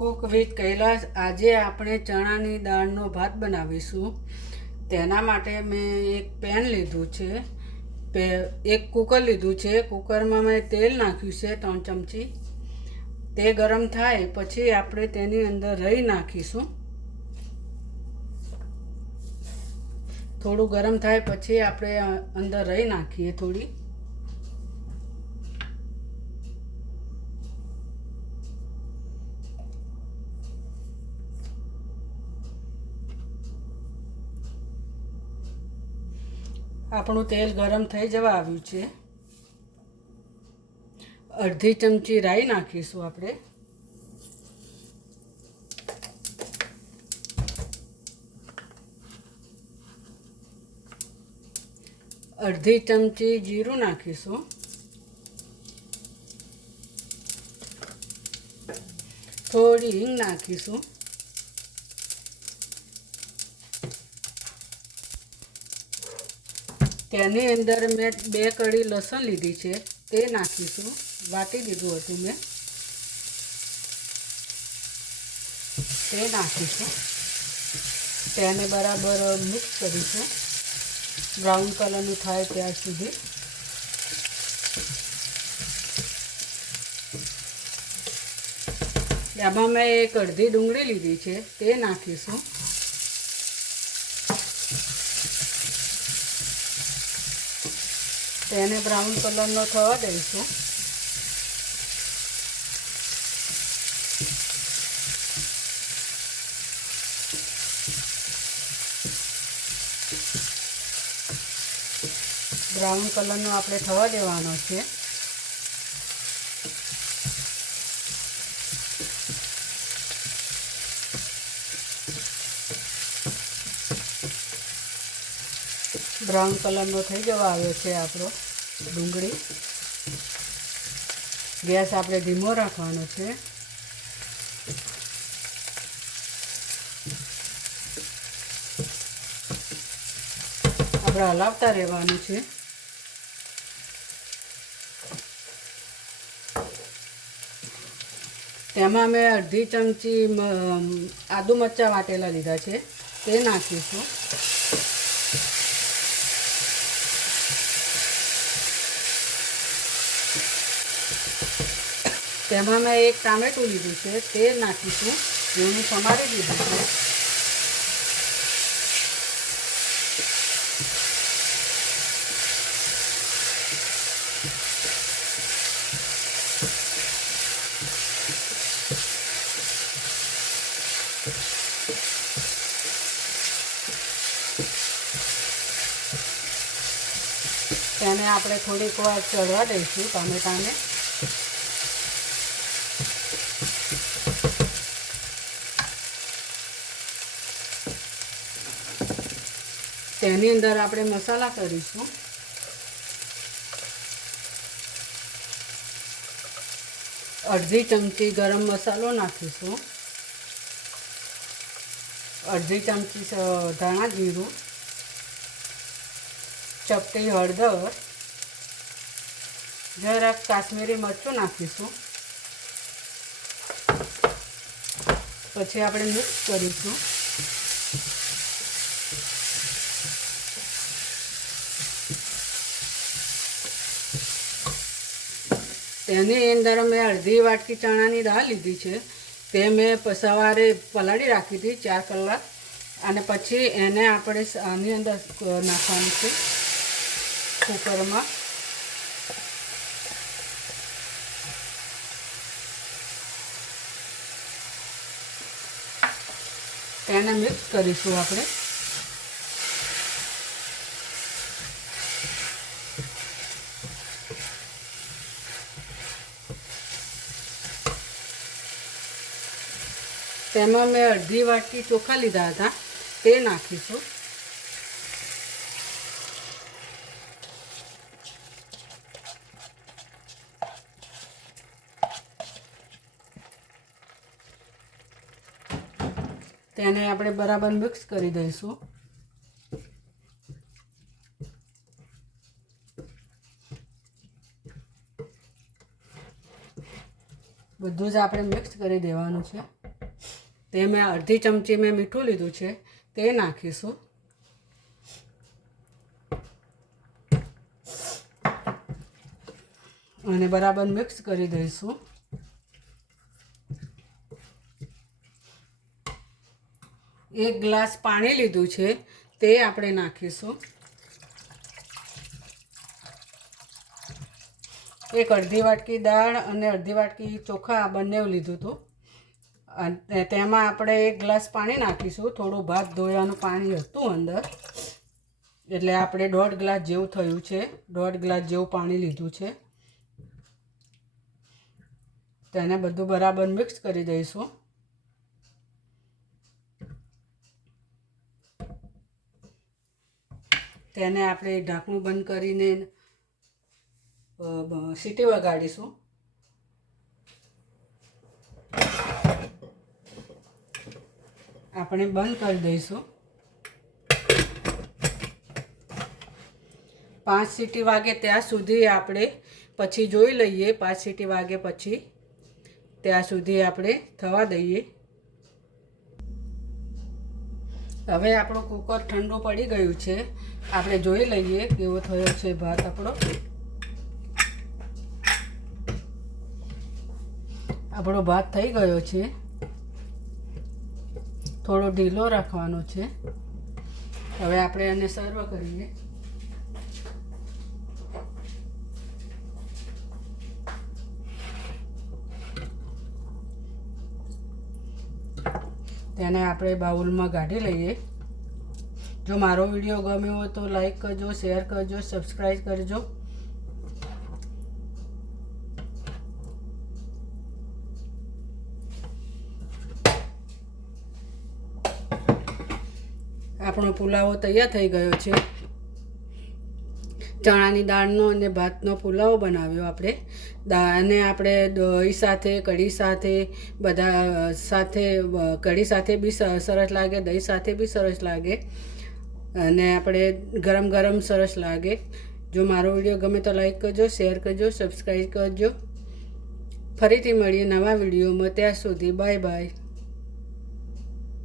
Cook with Kailash. આજે આપણે ચણાની દાળનો ભાત બનાવીશું। તેના માટે મેં એક પેન લીધું છે, એક કુકર લીધું છે। કુકરમાં મેં તેલ નાખ્યું છે 3 ચમચી। તે ગરમ થાય પછી આપણે તેની અંદર રાઈ નાખીશું। થોડું ગરમ થાય પછી આપણે અંદર રાઈ નાખીએ થોડી। આપણું તેલ ગરમ થઈ જવા આવ્યું છે। અડધી ચમચી રાઈ નાખીશું આપણે। અડધી ચમચી જીરું નાખીશું। થોડી હિંગ નાખીશું। તેની અંદર મેં 2 કળી લસણ લીધી છે, તે નાખીશું। વાટી દીધું હતું મેં, તે નાખીશું। તેને બરાબર મિક્સ કરીશું બ્રાઉન કલરનું થાય ત્યાં સુધી। એમાં મેં એક અડધી ડુંગળી લીધી છે, તે નાખીશું। તેને બ્રાઉન કલરનો થવા દઈશું। બ્રાઉન કલરનો આપણે થવા દેવાનો છે। બ્રાઉન કલરનો થઈ જવા આવ્યો છે આપણો ડુંગળી। ગેસ આપણે ધીમો રાખવાનો છે। આપણે હલાવતા રહેવાનું છે। તેમાં મેં અડધી ચમચી આદુ મરચાં વાટેલા લીધા છે, તે નાખીશું। તેમાં મેં એક ટામેટું લીધું છે, તે નાખીશું। જેનું સમારી દીધું છે। તેને આપણે થોડીક વાર ચડવા દઈશું ટામેટાને। તેની અંદર આપણે મસાલા કરીશું। અડધી ચમચી ગરમ મસાલો નાખીશું। અડધી ચમચી ધાણા જીરું, ચપટી હળદર, જરાક કાશ્મીરી મરચું નાખીશું। પછી આપણે મિક્સ કરીશું। તેની અંદર મેં અડધી વાટકી ચણાની દાળ લીધી છે, તે મેં સવારે પલાળી રાખી હતી 4 કલાક, અને પછી એને આપણે આની અંદર નાખવાનું છે કુકરમાં। તેને મિક્સ કરીશું આપણે। તેમાં મેં અડધી વાટકી ચોખા લીધા હતા, તે નાખીશું। તેને આપણે બરાબર મિક્સ કરી દઈશું। બધું જ આપણે મિક્સ કરી દેવાનું છે। તે મેં અડધી ચમચી મેં મીઠું લીધું છે તે નાખીશું. અને બરાબર મિક્સ કરી દઈશું. એક ગ્લાસ પાણી લીધું છે તે આપણે નાખીશું. એક અડધી વાટકી દાળ અને અડધી વાટકી ચોખા બંને લીધું હતું. અને તેમાં આપણે એક ગ્લાસ પાણી નાખીશું. થોડું ભાત ધોયાનું પાણી હતું અંદર, એટલે આપણે 1.5 ગ્લાસ જેવું થયું છે. 1.5 ગ્લાસ જેવું પાણી લીધું છે. તેને બધું બરાબર મિક્સ કરી દઈશું. તેને આપણે ઢાંકણું બંધ કરીને સીટી વગાડીશું. આપણે બંધ કરી દઈશું. 5 સીટી વાગે ત્યાં સુધી આપણે પછી જોઈ લઈએ. 5 સીટી વાગે પછી ત્યાં સુધી આપણે થવા દઈએ. હવે આપણો કુકર ઠંડુ પડી ગયું છે. આપણે જોઈ લઈએ કેવો થયો છે ભાત આપણો. આપણો ભાત થઈ ગયો છે. થોડો ઢીલો રાખવાનો છે. હવે આપણે એને સર્વ કરીએ. તેને આપણે બાઉલમાં કાઢી લઈએ. જો મારો વિડીયો ગમ્યો હોય તો લાઈક કરજો, શેર કરજો, સબસ્ક્રાઈબ કરજો. આપણો પુલાવ તૈયાર થઈ ગયો છે. ચણાની દાળનો અને ભાતનો પુલાવ બનાવ્યો આપણે. અને આપણે દહીં સાથે, કઢી સાથે, બધા સાથે, કઢી સાથે બી સરસ લાગે, દહીં સાથે બી સરસ લાગે, અને આપણે ગરમ ગરમ સરસ લાગે. જો મારો વિડીયો ગમે તો લાઈક કરજો, શેર કરજો, સબસ્ક્રાઈબ કરજો. ફરીથી મળીએ નવા વિડીયોમાં. ત્યાં સુધી બાય બાય.